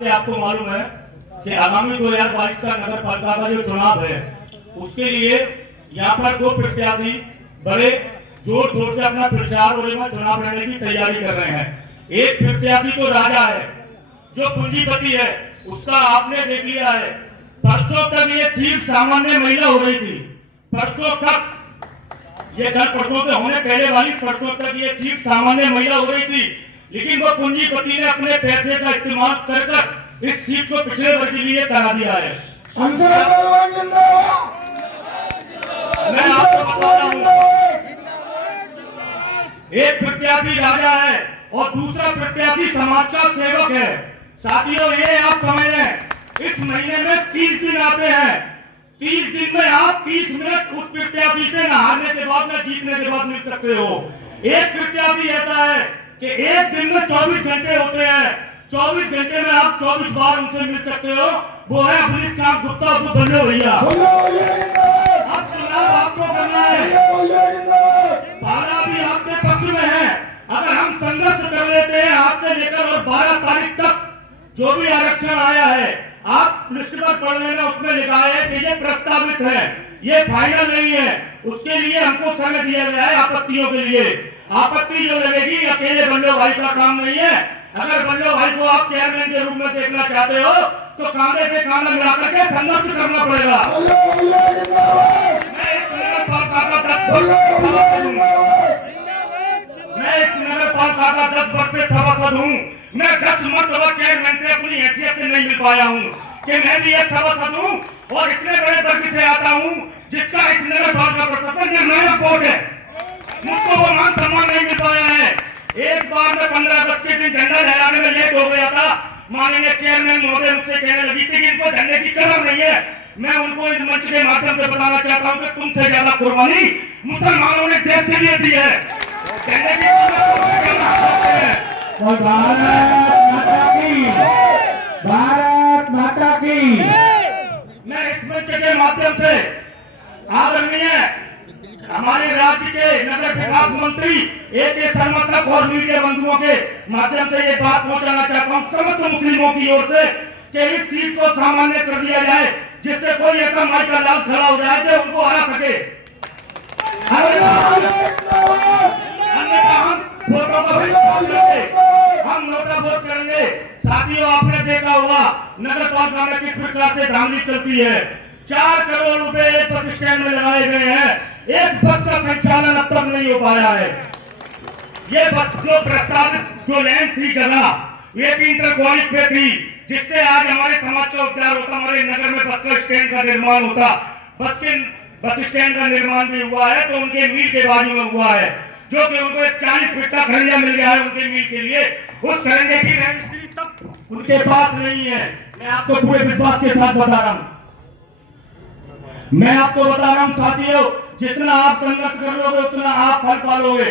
आपको मालूम है कि आगामी 2022 का नगर पालिका का जो चुनाव है उसके लिए यहाँ पर दो प्रत्याशी बड़े जोर शोर से अपना प्रचार और चुनाव लड़ने की तैयारी कर रहे हैं। एक प्रत्याशी तो राजा है, जो पूंजीपति है, उसका आपने देख लिया है। परसों तक ये सीट सामान्य महिला हो रही थी, परसों तक ये घर परसों से होने पहले वाली परसों तक ये सीट सामान्य महिला हो रही थी, लेकिन वो पूंजीपति ने अपने पैसे का इस्तेमाल कर इस सीट को पिछले वर्ग के लिए करा दिया है। मैं आपको बता रहा हूँ, एक प्रत्याशी राजा है और दूसरा प्रत्याशी समाज का सेवक है। साथियों, ये आप समझ लें, इस महीने में 30 दिन आते हैं। 30 दिन में आप 30 मिनट उस प्रत्याशी से न हारने के बाद न जीतने के बाद मिल सकते हो। एक प्रत्याशी ऐसा है कि एक दिन में 24 घंटे होते हैं, 24 घंटे में आप 24 बार उनसे मिल सकते हो। वो है अभिनीत कांत गुप्ता, उसको बंदे भैया। अब चुनाव आपको करना है, पारा भी आपके पक्ष में है। अगर हम संघर्ष कर लेते हैं आज से लेकर और 12 तारीख तक जो भी आरक्षण आया है, आप लिस्ट पर पढ़ लेना, उसमें लिखा है कि ये प्रस्तावित है, ये फाइनल नहीं है। उसके लिए हमको समय दिया गया है आपत्तियों के लिए। आपत्ति जो लगेगी अकेले बल्लभ भाई का काम नहीं है। अगर बल्लभ भाई को आप चेयरमैन के रूप में देखना चाहते हो तो कामरे से कामरा मिलाकर के संघर्ष करना पड़ेगा। मैं इस नगर पालिका का 10 वर्ष से सभासद हूँ। मैं 10 मरतबा चेयरमैन से अपनी हैसियत से नहीं मिल पाया हूँ कि मैं भी एक सभासद हूँ और इतने बड़े वर्ग से आता हूँ जिसका इस नगर पालिका प्रशासन निर्णायक वोट है। मुझको वो मान सम्मान नहीं मिल पाया है। एक बार मैं 15 अगस्त के दिन झंडा लहराने में लेट हो गया था। माननीय चेयरमैन महोदय मुझसे कहने लगी थी कि इनको झंडे की कदर नहीं है। मैं उनको इस मंच के माध्यम से बताना चाहता हूँ कि तुमसे ज्यादा कुर्बानी मुसलमानों ने देश के लिए दी है। झंडे की भारत माता की। मैं इस मंच के माध्यम से आदरणीय हमारे राज्य के नगर विकास मंत्री ए.के. शर्मा तक और मीडिया बंधुओं के माध्यम से ये बात पहुंचाना चाहता हूँ समस्त मुस्लिमों की ओर से कि इस सीट को सामान्य कर दिया जाए, जिससे कोई ऐसा माइकल लाल खड़ा हो जाए जो उनको हरा सके। अन्यथा हम वोटों का हम नोटा वोट करेंगे। साथियों, आपने देखा होगा नगर पालिका में किस प्रकार से धांधली चलती है। 4 करोड़ रुपए एक बस स्टैंड में लगाए गए हैं, एक बस का संचालन अब तक नहीं हो पाया है। ये बस जो प्रस्तावित जो लैंड थी जगह, ये भी इंटर कॉलेज पे थी, जिससे आज हमारे समाज का उद्धार होता, हमारे नगर में बस स्टैंड का निर्माण होता। बस स्टैंड का निर्माण भी हुआ है तो उनके मील के बाजू में हुआ है, जो कि उनको 40 फीट का खरंजा मिल गया है उनके मील के लिए। उस खरंजे की रजिस्ट्री तक उनके पास नहीं है। मैं आपको पूरे विश्वास के साथ बता रहा हूँ, मैं आपको बता रहा हूँ साथियों, जितना आप संघर्ष कर लोगे उतना आप फल पालोगे।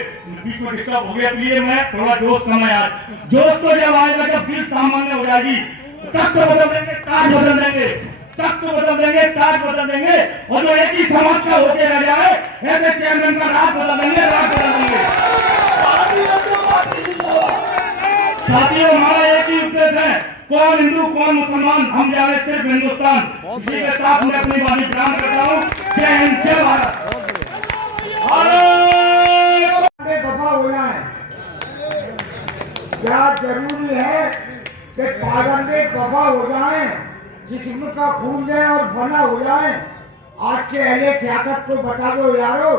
बीच में डिस्टर्ब हो गया, इसलिए मैं थोड़ा जोश कम है आज। जोश तो जब आएगा जब फिर सामान्य हो जाएगी, तख्त बदल देंगे, ताज बदल देंगे, तख्त बदल देंगे, ताज बदल देंगे, और जो एक ही समाज का होके रह जाए ऐसे चेयरमैन का राज बदल देंगे, राज बदल देंगे। साथियों, हमारा एक ही उद्देश्य है, कौन हिंदू कौन मुसलमान, हम जाने सिर्फ हिंदुस्तान। इसी के साथ मैं अपनी वाणी प्रदान करता हूँ। जय हिंद, जय भारत। दफा हो जाए, क्या जरूरी है कि पाबंदी दफा हो जाए, जिस्म का खून दे और बना हो जाए। आज के अहले सियासत को बता दो यारो,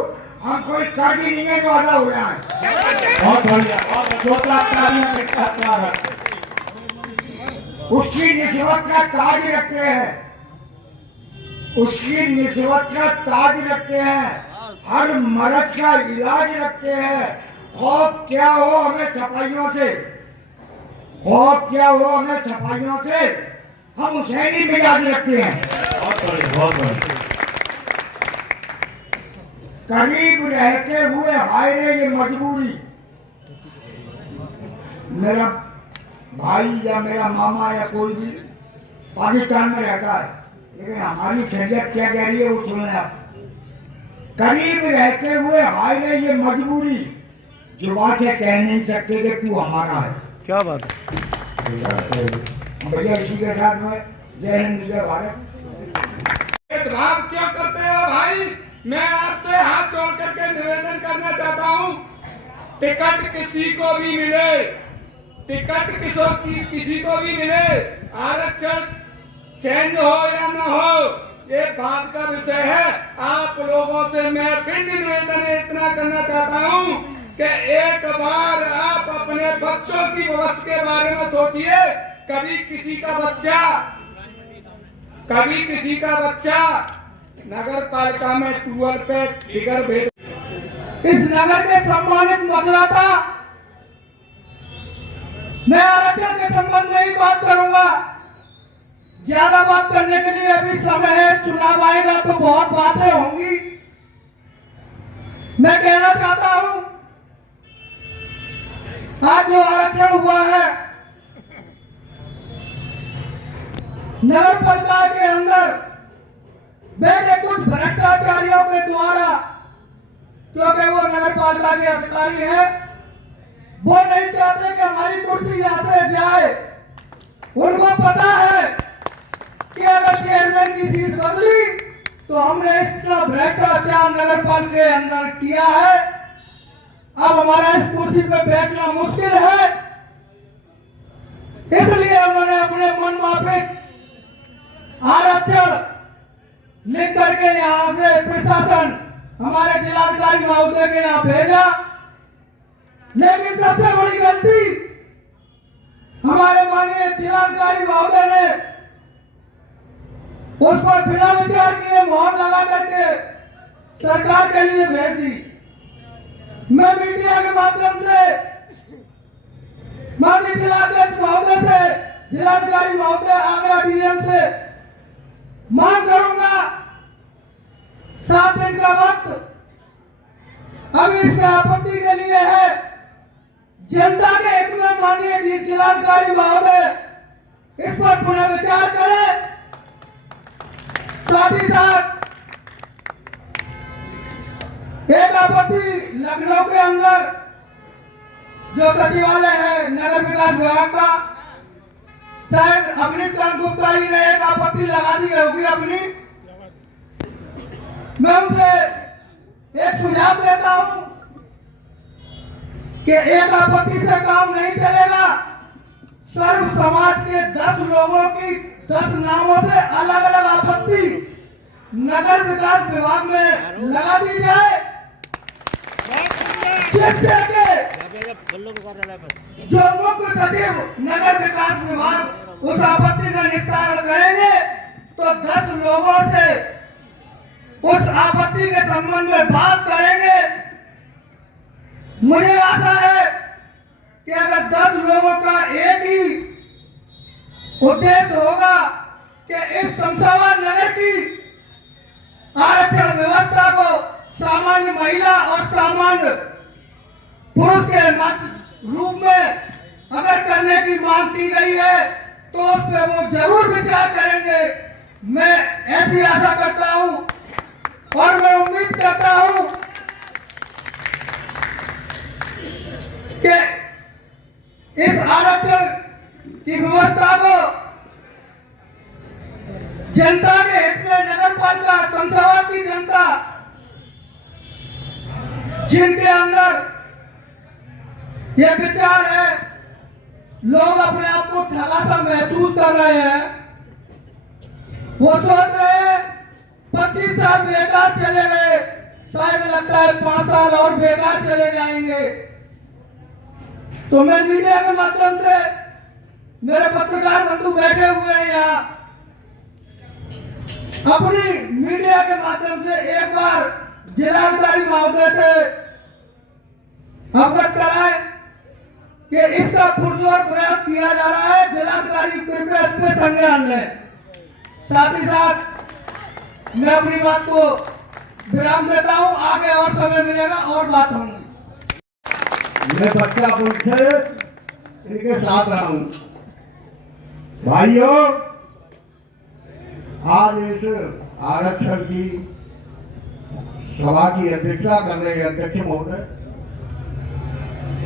हम कोई कर्ज नहीं है जो आधा हो जाए। बहुत बढ़िया, उसकी निस्बत का ताज रखते हैं, उसकी निस्बत का ताज रखते हैं, हर मर्ज का इलाज रखते हैं। खौफ क्या हो हमें सफाइयों से, खौफ क्या हो हमें सफाइयों से, हम हुसैनी मिजाज रखते हैं। करीब रहते हुए हाय रे ये मजबूरी। मेरा भाई या मेरा मामा या कोई भी पाकिस्तान में रहता है, लेकिन हमारी शरीयत क्या कह रही है वो सुने आप। करीब रहते हुए हाय रे ये मजबूरी, जुबान से कह नहीं सकते कि तू हमारा है। क्या बात है। भैया इसी के साथ में जय हिंद जय भारत। भेदभाव क्यों करते हो भाई? मैं आपसे हाथ जोड़ करके निवेदन करना चाहता हूँ, टिकट किसी को भी मिले, टिकट किसी को भी मिले, आरक्षण चेंज हो या न हो, ये बात का विषय है। आप लोगों से मैं विनम्र निवेदन इतना करना चाहता हूँ कि एक बार आप अपने बच्चों की भविष्य के बारे में सोचिए। कभी किसी का बच्चा नगर पालिका में टूअर पे फिगर भेज, इस नगर के सम्मानित मतदाता, मैं आरक्षण के संबंध में ही बात करूंगा। ज्यादा बात करने के लिए अभी समय है, चुनाव आएगा तो बहुत बातें होंगी। मैं कहना चाहता हूं, आज जो आरक्षण हुआ है नगर पालिका के अंदर बैठे कुछ भ्रष्टाचारियों के द्वारा, क्योंकि वो नगर पालिका के अधिकारी हैं, वो नहीं चाहते कि हमारी कुर्सी यहां से जाए। उनको पता है कि अगर चेयरमैन की सीट बदली तो हमने इतना भ्रष्टाचार नगर पालिका के अंदर किया है, अब हमारा इस कुर्सी पे बैठना मुश्किल है। इसलिए उन्होंने अपने मन माफिक आरक्षण लिख करके यहाँ से प्रशासन हमारे जिलाधिकारी महोदय के यहाँ भेजा, लेकिन सबसे बड़ी गलती हमारे माननीय जिलाधिकारी महोदय ने उस पर बिना विचार किए मोहर लगा करके सरकार के लिए भेज दी। मैं मीडिया के माध्यम से माननीय जिलाध्यक्ष महोदय से, जिलाधिकारी महोदय, आगरा डीएम से मांग करूंगा, 7 दिन का वक्त अभी इसमें आपत्ति के लिए है। जनता के हित में माननीय जिलाधिकारी महोदय इस पर पुनः विचार करें। साथ ही साथ एक आपत्ति लखनऊ के अंदर जो सचिवालय है नगर विकास विभाग का, शायद अवनीश गुप्ता जी ने एक आपत्ति लगा दी होगी अपनी। मैं उनसे एक सुझाव देता हूं कि एक आपत्ति से काम नहीं चलेगा। सर्व समाज के 10 लोगों की 10 नामों से अलग अलग आपत्ति नगर विकास विभाग में लगा दी जाए, जिससे जो मुख्य सचिव नगर विकास विभाग उस आपत्ति का निस्तारण करेंगे तो 10 लोगों से उस आपत्ति के संबंध में बात करेंगे। मुझे आशा है कि अगर 10 लोगों का एक ही उद्देश्य होगा कि इस शमशाबाद नगर की आरक्षण व्यवस्था को सामान्य महिला और सामान्य पुरुष के रूप में अगर करने की मांग की गई है तो उस पर वो जरूर विचार करेंगे। मैं ऐसी आशा करता हूं और मैं उम्मीद करता हूं कि इस आरक्षण की व्यवस्था को जनता के हित में नगर पालिका शमशाबाद की जनता, जिनके अंदर यह विचार है, लोग अपने आप को ठगा सा महसूस कर रहे हैं, वो सोच रहे हैं 25 साल बेकार चले गए, शायद लगता है 5 साल और बेकार चले जाएंगे। तो मैं मीडिया के माध्यम से, मेरे पत्रकार बंधु बैठे हुए हैं यहाँ, अपनी मीडिया के माध्यम से एक बार जिलाधिकारी महोदय से अवगत कराएं कि इसका पुरजोर प्रयास किया जा रहा है। जिलाधिकारी कृपया इसमें संज्ञान लें। साथ ही साथ मैं अपनी बात को विराम देता हूं, आगे और समय मिलेगा और बात होंगी। मैं बच्चापुर से इनके साथ रहा हूं। भाइयों, आज इस आरक्षण की सभा की अध्यक्षता कर रहे अध्यक्ष महोदय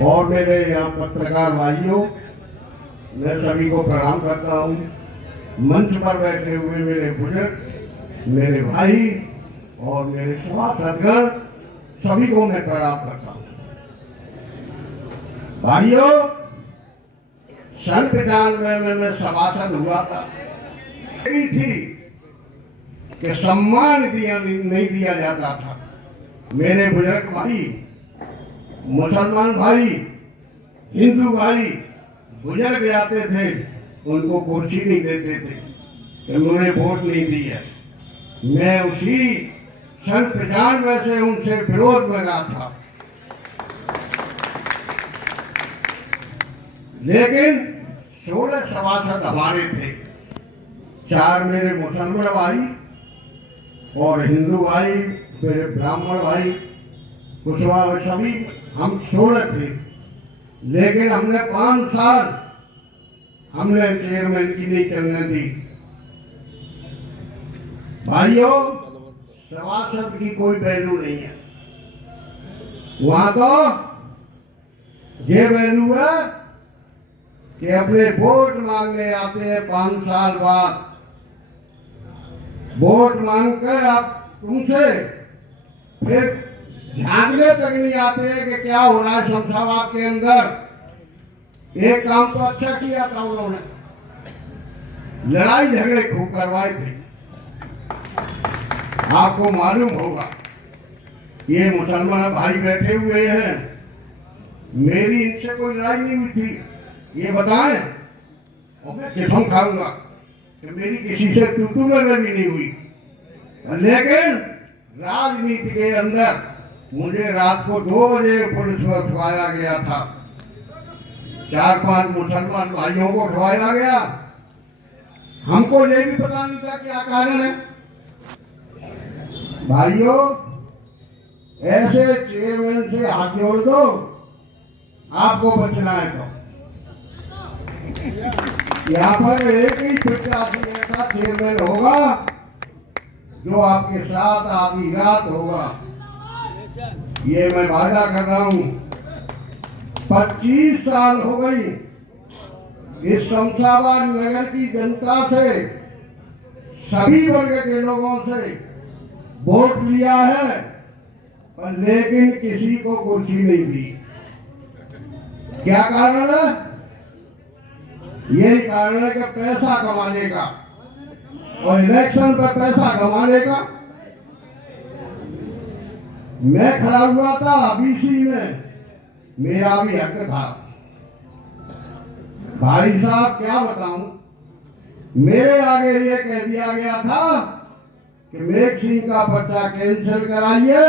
और मेरे यहाँ पत्रकार भाइयों, मैं सभी को प्रणाम करता हूँ। मंच पर बैठे हुए मेरे बुजुर्ग, मेरे भाई और मेरे सभासदगण, सभी को मैं प्रणाम करता हूँ। भाइयों, सन 95 में मैं सभासद हुआ था। थी कि सम्मान नहीं दिया जाता था। मेरे बुजुर्ग भाई, मुसलमान भाई, हिंदू भाई, बुजुर्ग जाते थे, उनको कुर्सी नहीं देते थे, उन्होंने वोट नहीं दी है। मैं उसी सन 95 से उनसे विरोध में रहा था। लेकिन 16 सभासद हमारे थे, 4 मेरे मुसलमान भाई और हिंदू भाई, मेरे ब्राह्मण भाई, कुशवाहा, सभी हम 16 थे। लेकिन हमने 5 साल हमने चेयरमैन की नहीं चलने दी। भाइयों, सभासद की कोई वैल्यू नहीं है। वहां तो ये वैल्यू है कि अपने वोट मांगने आते हैं 5 साल बाद, वोट मांगकर आप तुमसे फिर झांकने तक नहीं आते हैं कि क्या हो रहा है शमशाबाद के अंदर। एक काम तो अच्छा किया था उन्होंने, लड़ाई झगड़े खूब करवाए थे। आपको मालूम होगा, ये मुसलमान भाई बैठे हुए हैं, मेरी इनसे कोई लड़ाई नहीं हुई थी, ये बताएं और मैं कसम खाऊंगा कि मेरी किसी से तू में भी नहीं हुई। लेकिन राजनीति के अंदर मुझे रात को 2 बजे पुलिस में उठवाया गया था, 4-5 मुसलमान भाइयों को उठवाया गया। हमको ये भी पता नहीं था क्या कारण है। भाइयों, ऐसे चेयरमैन से हाथ जोड़ दो, आपको बचना है तो। यहाँ पर एक ही प्रत्याशी ऐसा चेयरमैन होगा जो आपके साथ आधी रात होगा, ये मैं वादा कर रहा हूँ। 25 साल हो गई इस शमशाबाद नगर की जनता से, सभी वर्ग के लोगों से वोट लिया है, पर लेकिन किसी को कुर्सी नहीं दी। क्या कारण है? यही कारण है कि पैसा कमाने का, और इलेक्शन पर पैसा कमाने का। मैं खड़ा हुआ था बीसी में, मेरा भी हक था। भाई साहब, क्या बताऊं, मेरे आगे ये कह दिया गया था कि मेघ सिंह का पर्चा कैंसिल कराइए।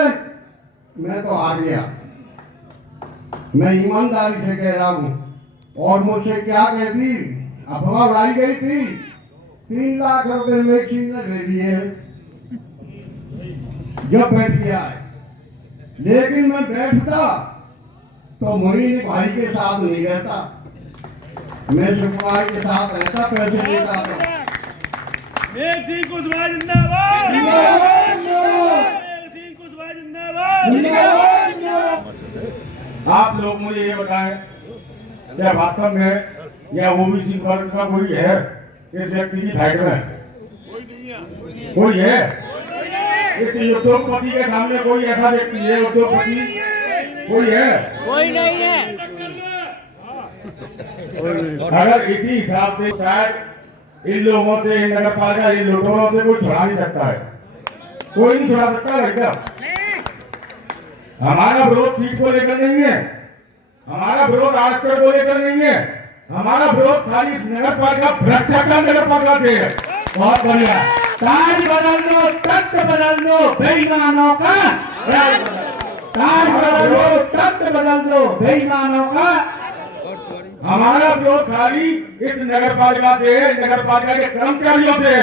मैं तो आ गया, मैं ईमानदारी से कह रहा हूं। और मुझसे क्या कह दी, अफवाह उड़ाई गई थी, 3 लाख रुपए मेघ सिंह ने ले लिए जब बैठ गया है। लेकिन मैं बैठता तो मोइन भाई के साथ नहीं रहता, मैं सुकुमार के साथ रहता, पैसे देता था। मेघ सिंह कुशवाहा जिंदाबाद, मेघ सिंह कुशवाहा जिंदाबाद। आप लोग मुझे ये बताएं, क्या वास्तव में या ओबीसी वर्ग का कोई है इस व्यक्ति की फाइट में? कोई है? इस उद्योगपति के सामने कोई ऐसा व्यक्ति है, उद्योगपति कोई है? कोई नहीं है। अगर इसी हिसाब से शायद इन लोगों से, इन नगर पालिका, इन लुटेरों से कोई छुड़ा नहीं सकता है, कोई नहीं छुड़ा सकता है क्या? हमारा विरोध सीट को लेकर नहीं है, हमारा विरोध आरक्षण को लेकर नहीं है, हमारा विरोध खाली नगर पालिका भ्रष्टाचार नगर पालिका से है। बहुत बढ़िया। ताज बदल दो, तख्त बदल दो, बेईमानों का ताज बदल दो, तख्त बदल दो, बेईमानों का। हमारा विरोध खाली इस नगर पालिका से, नगर पालिका के कर्मचारियों से,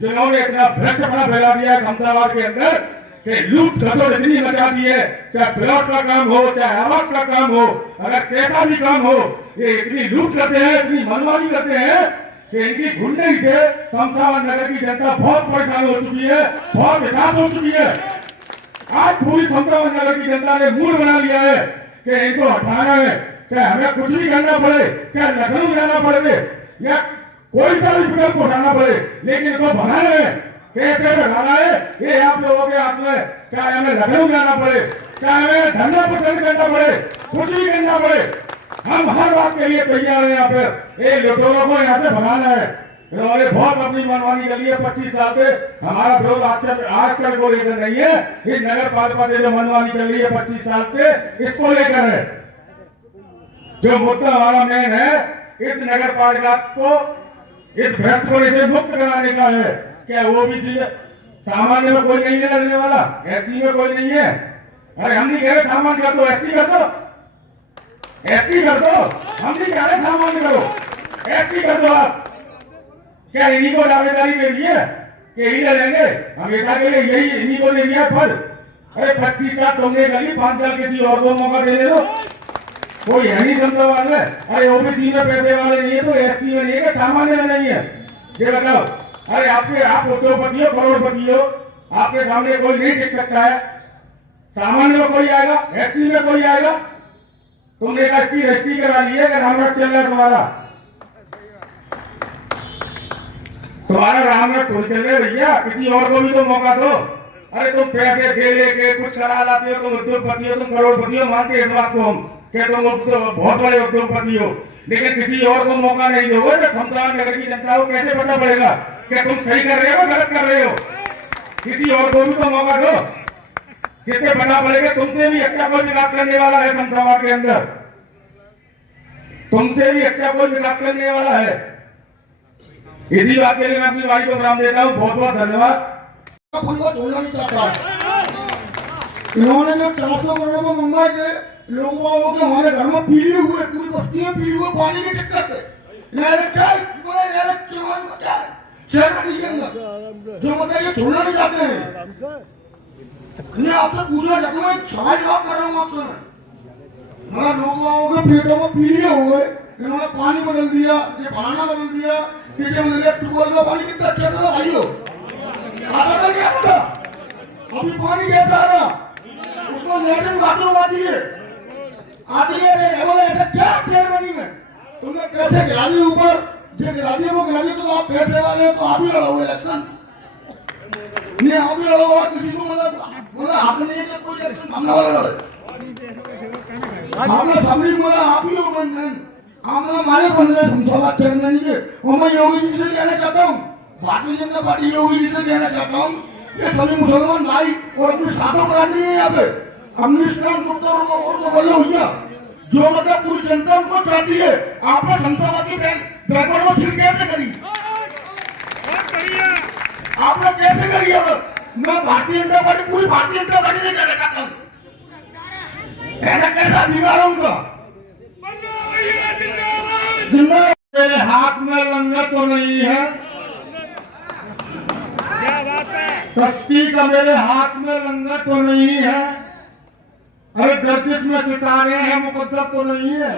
जिन्होंने इतना भ्रष्टपना फैला दिया है शमशाबाद के अंदर कि लूट खसोट इतनी मचा दी है, चाहे प्लॉट का काम हो, चाहे आवास का काम हो, अगर कैसा भी काम हो, ये इतनी लूट करते हैं, इतनी मनमानी करते हैं कि इनकी गुंडई से शमशाबाद नगर की जनता बहुत परेशान हो चुकी है, बहुत विकास हो चुकी है। आज पूरी शमशाबाद नगर की जनता ने मूड बना लिया है कि इनको हटाना है, चाहे हमें कुछ भी करना पड़े, चाहे लखनऊ जाना पड़े या कोई सा भी विकल्प उठाना पड़े, लेकिन इनको भगाना है। कैसे भगाना है ये आप लोगों के हाथ में। चाहे हमें लखनऊ जाना पड़े, चाहे हमें धरना प्रदर्शन करना पड़े, कुछ भी करना पड़े, हम हर बात के लिए तैयार हैं। यहाँ पे ये लुटेरों को यहाँ से भगाना है। इन्होंने बहुत अपनी मनमानी कर ली है 25 साल से। हमारा विरोध आजकल को लेकर नहीं है, इस नगर पालिका से जो मनमानी चल रही है 25 साल से, इसको लेकर है। जो मुद्दा हमारा मेन है, इस नगर पालिका को इस भ्रष्टाचार से मुक्त कराने का है। क्या ओबीसी में सामान्य में कोई नहीं है लड़ने वाला, एससी में कोई नहीं है? अरे हम नहीं कह रहे सामान्य कर दो, एससी कर दो, एससी कर दो। हम नहीं कह रहे सामान्य करो, एससी कर दो आप। क्या इन्हीं को दावेदारी दे दी है कि यही लड़ेंगे हमेशा के लिए, यही इन्हीं को दे दिया फल? अरे 25 साल तुमने गली, 5 साल किसी और को मौका दे दो। कोई है नहीं समझो वाले। अरे ओबीसी में पैसे वाले नहीं है तो एससी में नहीं है, सामान्य में नहीं है? ये बताओ। अरे आप उद्योगपति हो, करोड़पति हो, आपके सामने कोई नहीं टिक सकता है। सामान्य में कोई आएगा, एससी में कोई आएगा? तुमने कहा इसकी रजिस्ट्री करा ली है कि रामराज चल रहा है तुम्हारा रामराज थोड़ी चल रहे भैया, किसी और को भी तो मौका दो। अरे तुम पैसे दे लेके कुछ करा लाते हो, तुम उद्योगपति हो, तुम करोड़पति हो, मानते इस बात को हम कि तुम बहुत बड़े उद्योगपति हो, लेकिन किसी और को मौका नहीं दोगे तो खमसार नगर की जनता को कैसे पता पड़ेगा कि तुम सही कर रहे हो, गलत कर रहे हो? किसी और को भी तो मौका दो, जिससे पता पड़ेगा तुमसे भी अच्छा कोई विकास करने वाला है शमशाबाद के अंदर, तुमसे भी अच्छा कोई विकास करने वाला है। इसी बात के लिए मैं अपनी वाणी को विराम देता हूँ। बहुत बहुत धन्यवाद। छोड़ना नहीं चाहता। इन्होंने जो 400 करोड़ में मुंबई के लोगों के हमारे घर में पीले हुए, पूरी बस्ती में पीले हुए पानी के चक्कर पे जो मतलब ये छोड़ना नहीं चाहते हैं। मैं आपसे पूछना चाहता हूँ, सवाल जवाब कर रहा हूँ आपसे। हमारे लोगों के पेटों में पीले हुए, इन्होंने पानी बदल दिया, ये खाना बदल दिया, किसी बदल दिया, ट्यूबवेल का पानी कितना अच्छा था भाइयों, आता था क्या था? अभी पानी कैसा आ रहा? उसको लैट्रिन बाथरूम आती है, आती है बोले ऐसा क्या चेयरमैनी में तुमने पैसे गिरा दिए ऊपर, जो गिरा दिए वो गिरा दिए, तो आप पैसे वाले हो तो आप ही लड़ोगे इलेक्शन, नहीं आप ही लड़ोगे। किसी को मतलब हाथ नहीं है कोई इलेक्शन सामने वाला लड़े, आपने सभी मतलब आप ही हो बन, आपने मालिक बन गए शमशाबाद चेयरमैन के। और मैं योगी जी से कहना चाहता हूँ, भारतीय जनता पार्टी योगी जी से कहना चाहता हूँ, ये सभी मुसलमान भाई और अपने साथों को आदमी है यहाँ पे, अपनी इस्लाम को बोलो भैया, जो मतलब पूरी जनता उनको चाहती है। आपने शमशाबाद की बैकवर्ड में सीट कैसे करी? आपने कैसे करी? मैं भारतीय जनता पार्टी, पूरी भारतीय जनता पार्टी से कहना चाहता हूँ, ऐसा कैसा अधिकार है उनका? मेरे हाथ में लंगर तो नहीं है, तस्ती का मेरे हाथ में लंगर तो नहीं है, अरे गर्दिश में सितारे हैं मुकद्दर तो नहीं है।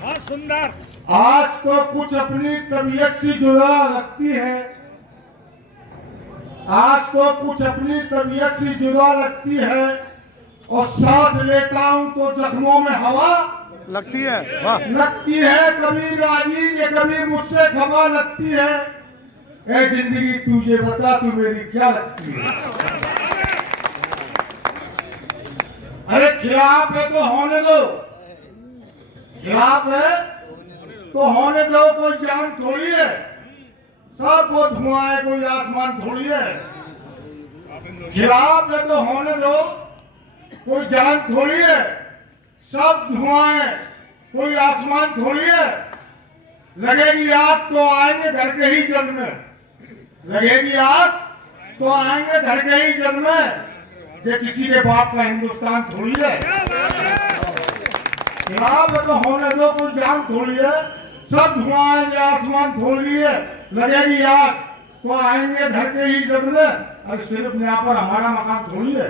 बहुत सुंदर। आज तो कुछ अपनी तबीयत से जुड़ा लगती है, आज तो कुछ अपनी तबीयत से जुड़ा लगती है, और सांस लेता हूं तो जख्मों में हवा लगती है। वाह। लगती है कभी राजी ये कभी मुझसे खबा लगती है। ए जिंदगी तुझे बता तू मेरी क्या लगती है? अरे खिलाफ है तो होने दो, खिलाफ है तो होने दो, कोई जान थोड़ी है, सब वो धुआं है, कोई आसमान थोड़ी है। खिलाफ है तो होने दो, कोई जान थोड़ी है, सब धुआं है, कोई आसमान थोड़ी है। लगेगी आग तो आएंगे घर के ही जल में, लगेगी आग तो आएंगे घर के ही जल में, ये किसी के बाप का हिंदुस्तान थोड़ी है। खिलाफ है तो होने दो, कोई जान थोड़ी है, सब धुआं है, ये आसमान थोड़ी है। लगेगी आग तो आएंगे घर के ही जल में, और सिर्फ यहाँ पर हमारा मकान थोड़ी है।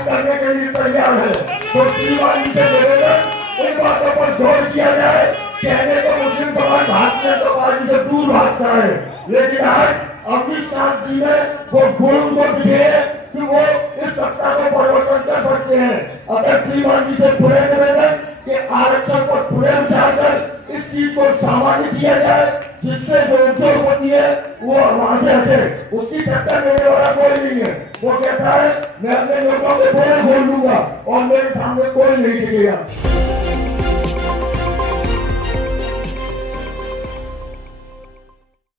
करने के लिए तैयार है तो श्रीवाणी से इन बातों पर गौर किया जाए। कहने को मुस्लिम समाज भागने तो पार्टी से दूर भागता है, लेकिन आज अमरीश नाथ जी ने वो गुण को दिए कि वो इस सत्ता को परिवर्तन कर सकते हैं। अगर श्रीमान जी से पूरे निवेदन कि आरक्षण पर पूरे विचार कर इस सीट को सामान्य किया जाए, जिससे जो उद्योगपति है वो वहां से हटे, उसकी टक्कर देने वाला कोई नहीं है। वो कहता है मैं अपने लोगों के बोले खोल लूंगा और मेरे सामने कोई नहीं टिकेगा।